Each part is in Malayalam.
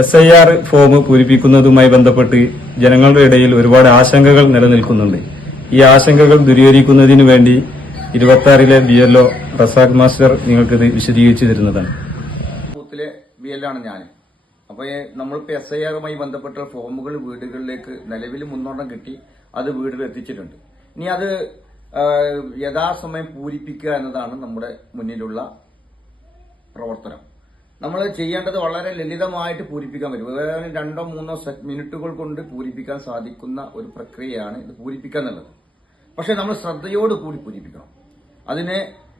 എസ് ഐ ആർ ഫോം പൂരിപ്പിക്കുന്നതുമായി ബന്ധപ്പെട്ട് ജനങ്ങളുടെ ഇടയിൽ ഒരുപാട് ആശങ്കകൾ നിലനിൽക്കുന്നുണ്ട്. ഈ ആശങ്കകൾ ദുരീകരിക്കുന്നതിനു വേണ്ടി ഇരുപത്തി ആറിലെ B L O Razak master നിങ്ങൾക്കിത് വിശദീകരിച്ചു തരുന്നതാണ് ബൂത്തിലെ ബി എൽ ആണ് ഞാൻ അപ്പോൾ നമ്മളിപ്പോൾ എസ് ഐ ആറുമായി ബന്ധപ്പെട്ട ഫോമുകൾ വീടുകളിലേക്ക് നിലവിൽ മുന്നോട്ടം കിട്ടി അത് വീടുകൾ എത്തിച്ചിട്ടുണ്ട്. ഇനി അത് യഥാസമയം പൂരിപ്പിക്കുക എന്നതാണ് നമ്മുടെ മുന്നിലുള്ള പ്രവർത്തനം. നമ്മൾ ചെയ്യേണ്ടത് വളരെ ലളിതമായിട്ട് പൂരിപ്പിക്കാൻ പറ്റും. ഏതായാലും രണ്ടോ മൂന്നോ മിനിറ്റുകൾ കൊണ്ട് പൂരിപ്പിക്കാൻ സാധിക്കുന്ന ഒരു പ്രക്രിയയാണ് ഇത് പൂരിപ്പിക്കുക എന്നുള്ളത്. പക്ഷെ നമ്മൾ ശ്രദ്ധയോട് കൂടി പൂരിപ്പിക്കണം. അതിന്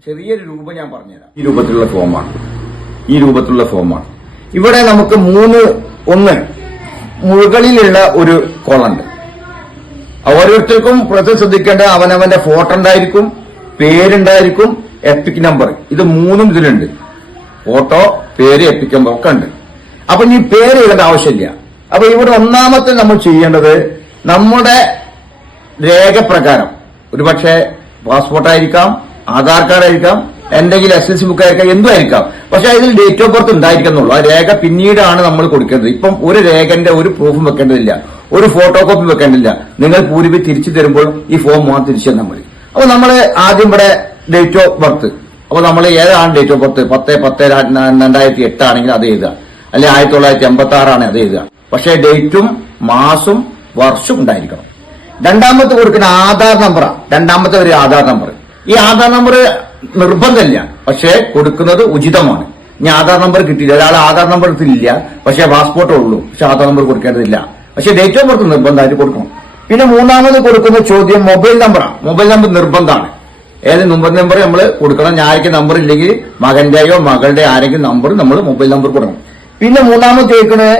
ചെറിയൊരു രൂപം ഞാൻ പറഞ്ഞുതരാം. ഈ രൂപത്തിലുള്ള ഫോമാണ്. ഈ രൂപത്തിലുള്ള ഫോമാണ്. ഇവിടെ നമുക്ക് മൂന്ന് ഒന്ന് മുകളിലുള്ള ഒരു കോളുണ്ട്. ഓരോരുത്തർക്കും പ്രത്യേകം ശ്രദ്ധിക്കേണ്ട അവനവന്റെ ഫോട്ടോ ഉണ്ടായിരിക്കും പേരുണ്ടായിരിക്കും എപ്പിക് നമ്പർ. ഇത് മൂന്നും ഇതിലുണ്ട്. ഫോട്ടോ പേര് എപ്പിക്കുമ്പോൾ ഒക്കെ ഉണ്ട്. അപ്പൊ നീ പേര് ഇടേണ്ട ആവശ്യമില്ല. അപ്പൊ ഇവിടെ ഒന്നാമത്തെ നമ്മൾ ചെയ്യേണ്ടത് നമ്മുടെ രേഖപ്രകാരം. ഒരുപക്ഷെ പാസ്പോർട്ടായിരിക്കാം ആധാർ കാർഡ് ആയിരിക്കാം എന്തെങ്കിലും എസ് എൽ സി ബുക്ക് ആയിരിക്കാം എന്തും ആയിരിക്കാം പക്ഷെ അതിൽ ഡേറ്റ് ഓഫ് ബർത്ത് ഉണ്ടായിരിക്കുന്നുള്ളൂ. ആ രേഖ പിന്നീടാണ് നമ്മൾ കൊടുക്കേണ്ടത്. ഇപ്പം ഒരു രേഖന്റെ ഒരു പ്രൂഫും വെക്കേണ്ടതില്ല. ഒരു ഫോട്ടോ കോപ്പി വെക്കേണ്ടതില്ല. നിങ്ങൾ പൂരിപ്പി തിരിച്ചു തരുമ്പോൾ ഈ ഫോം മാത്രം തിരിച്ചു തന്നാൽ മതി. അപ്പൊ നമ്മൾ ആദ്യം ഇവിടെ ഡേറ്റ് ഓഫ് ബർത്ത് അപ്പൊ നമ്മൾ ഏതാണ് ഡേറ്റ് ഓഫ് ബർത്ത് പത്ത് പത്ത് രണ്ടായിരത്തി എട്ട് ആണെങ്കിൽ അത് എഴുതുക. അല്ലെ ആയിരത്തി തൊള്ളായിരത്തി എൺപത്തി ആറാണ് അത് എഴുതുക. പക്ഷേ ഡേറ്റും മാസും വർഷവും ഉണ്ടായിരിക്കണം. രണ്ടാമത്തെ കൊടുക്കുന്ന ആധാർ നമ്പറാണ് രണ്ടാമത്തെ ഒരു ആധാർ നമ്പർ ഈ ആധാർ നമ്പർ നിർബന്ധമില്ല. പക്ഷേ കൊടുക്കുന്നത് ഉചിതമാണ്. ഇനി ആധാർ നമ്പർ കിട്ടിയില്ല. ഒരാൾ ആധാർ നമ്പർ എടുത്തില്ല പക്ഷേ പാസ്പോർട്ടേ ഉള്ളൂ. പക്ഷെ ആധാർ നമ്പർ കൊടുക്കേണ്ടതില്ല. പക്ഷേ ഡേറ്റ് ഓഫ് ബർത്ത് നിർബന്ധമായിട്ട് കൊടുക്കണം. പിന്നെ മൂന്നാമത് കൊടുക്കുന്ന ചോദ്യം മൊബൈൽ നമ്പറാണ് മൊബൈൽ നമ്പർ നിർബന്ധമാണ്. ഏത് നമ്പർ നമ്പർ നമ്മൾ കൊടുക്കണം. ഞാൻ നമ്പർ ഇല്ലെങ്കിൽ മകന്റെയോ മകളുടെ ആരെങ്കിലും നമ്പർ നമ്മൾ മൊബൈൽ നമ്പർ കൊടുക്കണം. പിന്നെ മൂന്നാമത് കേൾക്കുന്നത്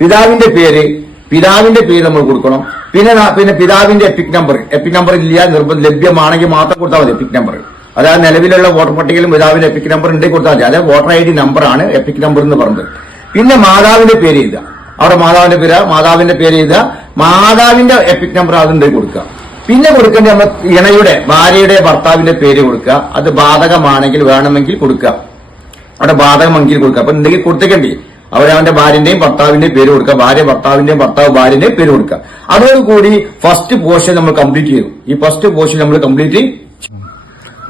പിതാവിന്റെ പേര്. പിതാവിന്റെ പേര് നമ്മൾ കൊടുക്കണം. പിന്നെ പിന്നെ പിതാവിന്റെ എപ്പിക് നമ്പർ എപ്പിക് നമ്പർ ഇല്ല നിർബന്ധം ലഭ്യമാണെങ്കിൽ മാത്രം കൊടുത്താൽ മതി എപ്പിക് നമ്പർ അതായത് നിലവിലുള്ള വോട്ടർ പട്ടികയിലും പിതാവിന്റെ എപ്പിക് നമ്പർ ഉണ്ടെങ്കിൽ കൊടുത്താൽ മതി. അതായത് വോട്ടർ ഐ ഡി നമ്പറാണ് എപ്പിക് നമ്പർ എന്ന് പറഞ്ഞത്. പിന്നെ മാതാവിന്റെ പേര് എഴുതുക. അവിടെ മാതാവിന്റെ പേര് മാതാവിന്റെ പേര് എഴുതുക. മാതാവിന്റെ എപ്പിക് നമ്പർ അതുണ്ടെങ്കിൽ കൊടുക്കുക? പിന്നെ കൊടുക്കേണ്ട നമ്മൾ ഇണയുടെ ഭാര്യയുടെ ഭർത്താവിന്റെ പേര് കൊടുക്കുക. അത് ബാധകമാണെങ്കിൽ വേണമെങ്കിൽ കൊടുക്കുക. അവിടെ ബാധകമെങ്കിൽ കൊടുക്കുക. അപ്പൊ എന്തെങ്കിലും കൊടുത്തേക്കണ്ടേ. അവരവന്റെ ഭാര്യന്റെയും ഭർത്താവിന്റെയും പേര് കൊടുക്കുക. ഭാര്യ ഭർത്താവിന്റെയും ഭർത്താവ് ഭാര്യന്റെയും പേര് കൊടുക്കുക. അതോടുകൂടി ഫസ്റ്റ് പോർഷൻ നമ്മൾ കംപ്ലീറ്റ് ചെയ്തു. ഈ ഫസ്റ്റ് പോർഷൻ നമ്മൾ കംപ്ലീറ്റ്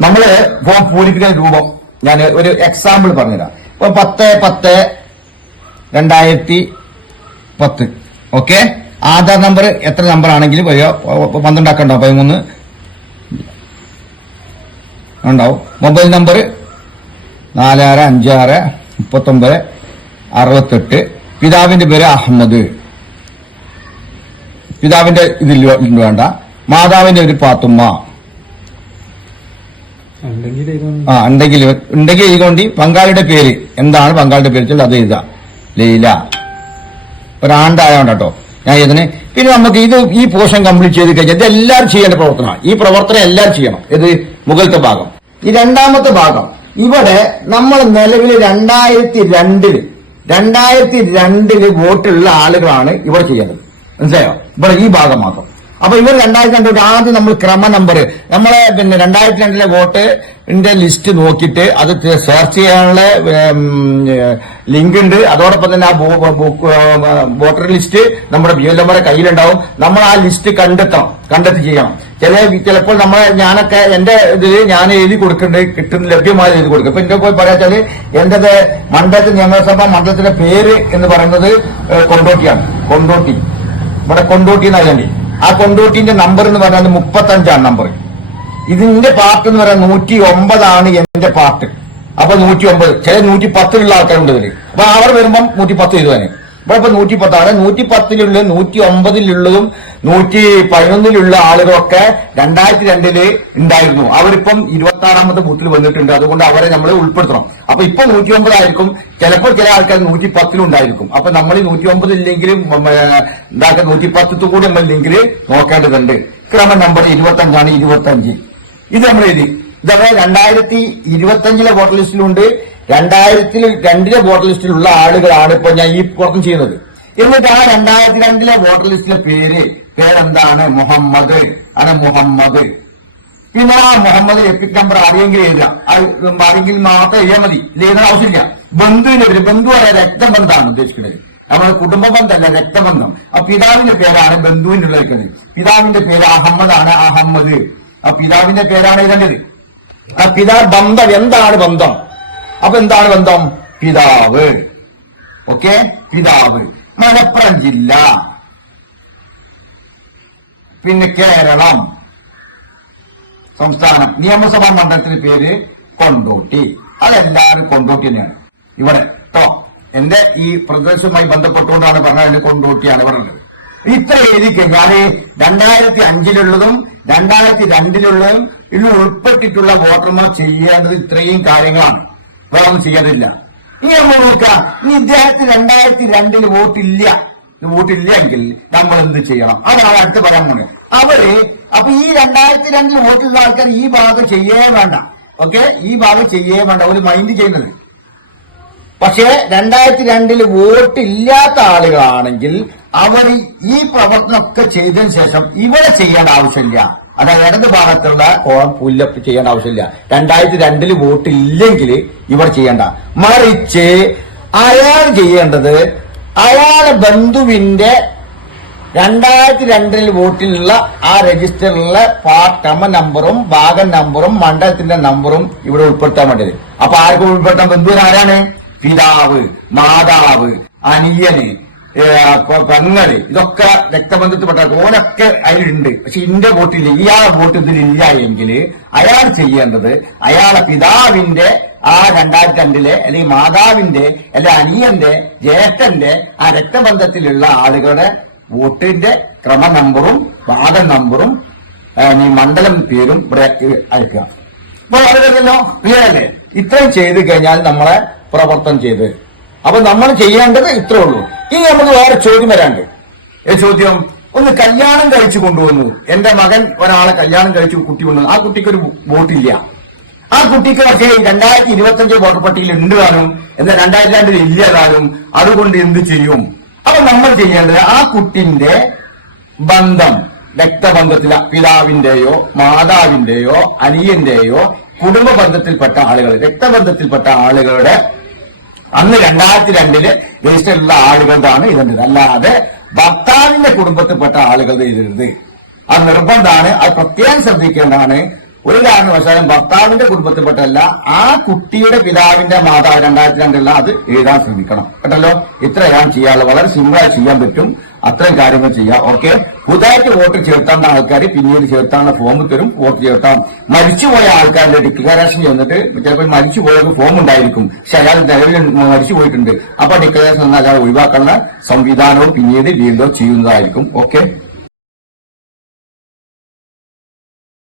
നമ്മൾ ഫോം പൂരിപ്പിക്കുന്ന രൂപം ഞാൻ ഒരു എക്സാമ്പിൾ പറഞ്ഞുതരാം. ഇപ്പൊ പത്ത് പത്ത് രണ്ടായിരത്തി പത്ത്. ഓക്കെ ആധാർ നമ്പർ എത്ര നമ്പർ ആണെങ്കിലും വരിക പന്ത്രണ്ടാക്കണ്ടോ പതിമൂന്ന്. ഉണ്ടാവും. മൊബൈൽ നമ്പർ നാലാറ് അഞ്ചാറ് മുപ്പത്തൊമ്പത് അറുപത്തെട്ട്. പിതാവിന്റെ പേര് അഹമ്മദ്. പിതാവിന്റെ ഇതിൽ വേണ്ട. മാതാവിന്റെ ഒരു പാത്തുമ്മ ആ ഉണ്ടെങ്കിൽ ഉണ്ടെങ്കിൽ എഴുതുകൊണ്ട് പങ്കാളിയുടെ പേര്. എന്താണ് പങ്കാളിയുടെ പേര്? അത് എഴുതാം ലീല. ഒരാണ്ടായോണ്ടോ ഇതിന് പിന്നെ നമുക്ക് ഇത് ഈ പോർഷൻ കംപ്ലീറ്റ് ചെയ്ത് കഴിഞ്ഞാൽ ഇത് എല്ലാവരും ചെയ്യേണ്ട പ്രവർത്തനമാണ്. ഈ പ്രവർത്തനം എല്ലാവരും ചെയ്യണം. ഇത് മുകളിലത്തെ ഭാഗം. ഈ രണ്ടാമത്തെ ഭാഗം. ഇവിടെ നമ്മൾ നിലവിൽ രണ്ടായിരത്തി രണ്ടിൽ രണ്ടായിരത്തി രണ്ടിൽ വോട്ടുള്ള ആളുകളാണ് ഇവിടെ ചെയ്യേണ്ടത്. മനസ്സിലായോ? ഇവിടെ ഈ ഭാഗം മാത്രം. അപ്പൊ ഇവർ രണ്ടായിരത്തി രണ്ട് ആദ്യം നമ്മൾ ക്രമ നമ്പർ നമ്മളെ പിന്നെ രണ്ടായിരത്തി രണ്ടിലെ വോട്ടിന്റെ ലിസ്റ്റ് നോക്കിയിട്ട് അത് സെർച്ച് ചെയ്യാനുള്ള ലിങ്ക് ഉണ്ട്. അതോടൊപ്പം തന്നെ ആ വോട്ടർ ലിസ്റ്റ് നമ്മുടെ ബി എൽ കയ്യിലുണ്ടാവും. നമ്മൾ ആ ലിസ്റ്റ് കണ്ടെത്തണം കണ്ടെത്തി ചെയ്യണം ചില ചിലപ്പോൾ നമ്മൾ ഞാനൊക്കെ എന്റെ ഇതിൽ ഞാൻ എഴുതി കൊടുക്കുന്നുണ്ട് കിട്ടുന്ന ലഭ്യമായി എഴുതി കൊടുക്കും. ഇപ്പൊ എന്റെ പോയി പറയാച്ചാൽ എന്റേത് മണ്ഡലത്തിൽ നിയമസഭ മണ്ഡലത്തിന്റെ പേര് എന്ന് പറയുന്നത് കൊണ്ടോട്ടിയാണ്. കൊണ്ടോട്ടി. ഇവിടെ കൊണ്ടോട്ടി എന്നല്ലേ ആ കൊണ്ടോട്ടിന്റെ നമ്പർ എന്ന് പറഞ്ഞാൽ മുപ്പത്തഞ്ചാണ് നമ്പർ ഇതിന്റെ പാർട്ട് എന്ന് പറയാൻ നൂറ്റി ഒമ്പതാണ് എന്റെ പാർട്ട് അപ്പൊ നൂറ്റി ഒമ്പത് ചില നൂറ്റി പത്തിലുള്ള ആൾക്കാരുണ്ട് ഇതിൽ. അപ്പൊ അവർ വരുമ്പം നൂറ്റി പത്ത് എഴുതുവാന്. ഇവിടെ ഇപ്പൊ നൂറ്റി പത്താണ് നൂറ്റി പത്തിലുള്ളതും നൂറ്റി ഒമ്പതിലുള്ളതും നൂറ്റി പതിനൊന്നിലുള്ള ആളുകളൊക്കെ രണ്ടായിരത്തി രണ്ടിൽ ഉണ്ടായിരുന്നു. അവരിപ്പം ഇരുപത്തി ആറാമത്തെ ബൂത്തിൽ വന്നിട്ടുണ്ട്. അതുകൊണ്ട് അവരെ നമ്മൾ ഉൾപ്പെടുത്തണം. അപ്പൊ ഇപ്പൊ നൂറ്റി ഒമ്പതായിരിക്കും ചിലപ്പോൾ ചില ആൾക്കാർ നൂറ്റി പത്തിലുണ്ടായിരിക്കും അപ്പൊ നമ്മൾ നൂറ്റി ഒമ്പത് ഇല്ലെങ്കിലും എന്താക്കുക നൂറ്റി പത്തിൽ കൂടി നമ്മൾ ലിങ്കിൽ നോക്കേണ്ടതുണ്ട്. ക്രമ നമ്പർ ഇരുപത്തി അഞ്ചാണ് ഇരുപത്തി അഞ്ച് ഇത് നമ്മൾ എഴുതി. ഇതേ രണ്ടായിരത്തി ഇരുപത്തി അഞ്ചിലെ വോട്ടർ ലിസ്റ്റിലുണ്ട്. രണ്ടായിരത്തിൽ രണ്ടിലെ വോട്ടർ ലിസ്റ്റിലുള്ള ആളുകളാണ് ഇപ്പൊ ഞാൻ ഈ പുറത്തും ചെയ്യുന്നത്. എന്നിട്ട് ആ രണ്ടായിരത്തി രണ്ടിലെ വോട്ടർ ലിസ്റ്റിലെ പേര് പേരെന്താണ്? മുഹമ്മദ്. ആണ് മുഹമ്മദ്. പിന്നെ ആ മുഹമ്മദ് എപ്പിക് നമ്പർ ആരെങ്കിലും എഴുതാം ആരെങ്കിലും മാത്രം എഴുതിയാൽ മതി. ഇത് എഴുതാൻ ആവശ്യമില്ല. ബന്ധുവിന്റെ പേര് ബന്ധുവായ രക്തബന്ധമാണ് ഉദ്ദേശിക്കുന്നത്. നമ്മുടെ കുടുംബ ബന്ധമല്ല രക്തബന്ധം. ആ പിതാവിന്റെ പേരാണ് ബന്ധുവിനുള്ള വെക്കുന്നത്. പിതാവിന്റെ പേര് അഹമ്മദാണ് അഹമ്മദ്. ആ പിതാവിന്റെ പേരാണ് എഴുതേണ്ടത് ആ പിതാ ബന്ധം. എന്താണ് ബന്ധം? അപ്പൊ എന്താണ് ബന്ധം? പിതാവ്. ഓക്കെ? പിതാവ്. മലപ്പുറം ജില്ല. പിന്നെ കേരളം. സംസ്ഥാനം. നിയമസഭാ മണ്ഡലത്തിന്റെ പേര് കൊണ്ടോട്ടി. അതെല്ലാവരും കൊണ്ടോട്ടി തന്നെയാണ്. ഇവിടെ കേട്ടോ എന്റെ ഈ പ്രദേശവുമായി ബന്ധപ്പെട്ടുകൊണ്ടാണ് പറഞ്ഞത് കൊണ്ടോട്ടിയാണ് പറഞ്ഞത്. ഇത്ര എഴുതി കഴിഞ്ഞാൽ രണ്ടായിരത്തി അഞ്ചിലുള്ളതും രണ്ടായിരത്തി രണ്ടിലുള്ളതും ഇതിൽ ഉൾപ്പെട്ടിട്ടുള്ള വോട്ടർമാർ ചെയ്യേണ്ടത് ഇത്രയും കാര്യങ്ങളാണ്. വേറെ ഒന്നും ചെയ്യേണ്ടതില്ല. ഇനി നമ്മൾ നോക്കാം ഇനി ഇദ്ദേഹത്തിന് രണ്ടായിരത്തി രണ്ടിൽ വോട്ടില്ല. വോട്ടില്ല എങ്കിൽ നമ്മൾ എന്ത് ചെയ്യണം? അതാണ് അടുത്ത് പറയാൻ പോകുന്നത് അവർ അപ്പൊ ഈ രണ്ടായിരത്തി രണ്ടിൽ വോട്ടുള്ള ആൾക്കാർ ഈ ഭാഗം ചെയ്യേ വേണ്ട. ഓക്കെ? ഈ ഭാഗം ചെയ്യേ വേണ്ട. ഒരു മൈൻഡ് ചെയ്യുന്നത്. പക്ഷേ രണ്ടായിരത്തി രണ്ടിൽ വോട്ടില്ലാത്ത ആളുകളാണെങ്കിൽ അവർ ഈ പ്രവർത്തനമൊക്കെ ചെയ്തതിനു ശേഷം ഇവിടെ ചെയ്യേണ്ട ആവശ്യമില്ല. അതായത് ഇടത് ഭാഗത്തുള്ള കോളം പുല്ലപ്പ് ചെയ്യേണ്ട ആവശ്യമില്ല. രണ്ടായിരത്തി വോട്ട് ഇല്ലെങ്കിൽ ഇവർ ചെയ്യേണ്ട. മറിച്ച് അയാൾ ചെയ്യേണ്ടത് അയാളെ ബന്ധുവിന്റെ രണ്ടായിരത്തി രണ്ടിൽ വോട്ടിലുള്ള ആ രജിസ്റ്ററിലുള്ള പാർട്ട് അമ്മ നമ്പറും ഭാഗം നമ്പറും മണ്ഡലത്തിന്റെ നമ്പറും ഇവിടെ ഉൾപ്പെടുത്താൻ വേണ്ടത്. അപ്പൊ ആർക്കും ഉൾപ്പെടുത്താൻ ബന്ധുവിന് ആരാണ്? പിതാവ് മാതാവ് അനിയന്. പെങ്ങൾ ഇതൊക്കെ രക്തബന്ധത്തിൽപ്പെട്ട ഓനൊക്കെ അതിലുണ്ട്. പക്ഷെ ഇന്റെ വോട്ടില്ല ഇയാളെ വോട്ട് ഇതിലില്ല എങ്കിൽ അയാൾ ചെയ്യേണ്ടത് അയാളെ പിതാവിന്റെ ആ രണ്ടായിരത്തി രണ്ടിലെ അല്ലെങ്കിൽ മാതാവിന്റെ അല്ലെ അനിയന്റെ ജേഷ്ഠന്റെ ആ രക്തബന്ധത്തിലുള്ള ആളുകളുടെ വോട്ടിന്റെ ക്രമ നമ്പറും വാദ നമ്പറും മണ്ഡലം പേരും അയക്കുക. അപ്പൊ അറിയില്ലല്ലോ ക്ലിയർ അല്ലേ ഇത്രയും ചെയ്ത് കഴിഞ്ഞാൽ നമ്മളെ പ്രവർത്തനം ചെയ്ത്. അപ്പൊ നമ്മൾ ചെയ്യേണ്ടത് ഇത്രേ ഉള്ളൂ. ഇനി നമുക്ക് വേറെ ചോദ്യം വരാണ്ട്. ചോദ്യം? ഒന്ന് കല്യാണം കഴിച്ചു കൊണ്ടുവന്നു. എന്റെ മകൻ ഒരാളെ കല്യാണം കഴിച്ചു കുട്ടി കൊണ്ടുവന്നു. ആ കുട്ടിക്ക് ഒരു വോട്ടില്ല. ആ കുട്ടിക്ക് പക്ഷേ രണ്ടായിരത്തി ഇരുപത്തി അഞ്ച് വോട്ടർ പട്ടികയിൽ ഉണ്ട് താനും. എന്നാൽ രണ്ടായിരത്തി രണ്ടിൽ ഇല്ല താനും. അതുകൊണ്ട് എന്ത് ചെയ്യും? അപ്പൊ നമ്മൾ ചെയ്യേണ്ടത് ആ കുട്ടിന്റെ ബന്ധം രക്തബന്ധത്തില പിതാവിന്റെയോ മാതാവിന്റെയോ അനിയന്റെയോ കുടുംബ ബന്ധത്തിൽപ്പെട്ട ആളുകൾ രക്തബന്ധത്തിൽപ്പെട്ട ആളുകളുടെ അന്ന് രണ്ടായിരത്തി രണ്ടിൽ രജിസ്റ്ററിലുള്ള ആളുകളുടെയാണ് ഇതെന്നത് അല്ലാതെ ഭർത്താവിന്റെ കുടുംബത്തിൽപ്പെട്ട ആളുകളുടെ ഇതരുത് അത് നിർബന്ധമാണ്. അത് പ്രത്യേകം ശ്രദ്ധിക്കേണ്ടതാണ്. ഒരു കാരണവശാലും ഭർത്താവിന്റെ കുടുംബത്തിൽപ്പെട്ടല്ല ആ കുട്ടിയുടെ പിതാവിന്റെ മാതാവ് രണ്ടായിരത്തി രണ്ടിലുള്ള അത് എഴുതാൻ ശ്രമിക്കണം. കേട്ടല്ലോ? ഇത്രയാണ് ചെയ്യാനുള്ളത്. വളരെ സിമ്പിളായി ചെയ്യാൻ പറ്റും. അത്രയും കാര്യങ്ങൾ ചെയ്യാം. ഓക്കെ? പുതുതായിട്ട് വോട്ട് ചേർത്താണ്ട ആൾക്കാർ പിന്നീട് ചേർത്താനുള്ള ഫോം തരും വോട്ട് ചേർത്താം. മരിച്ചുപോയ ആൾക്കാരുടെ ഡിക്ലറേഷൻ ചെന്നിട്ട് ചിലപ്പോൾ മരിച്ചുപോയത് ഫോം ഉണ്ടായിരിക്കും. പക്ഷെ അയാൾ നിലവിൽ മരിച്ചു പോയിട്ടുണ്ട് അപ്പൊ ഡിക്ലറേഷൻ എന്നാൽ അയാൾ ഒഴിവാക്കാനുള്ള സംവിധാനവും പിന്നീട് വീണ്ടും ചെയ്യുന്നതായിരിക്കും. ഓക്കെ?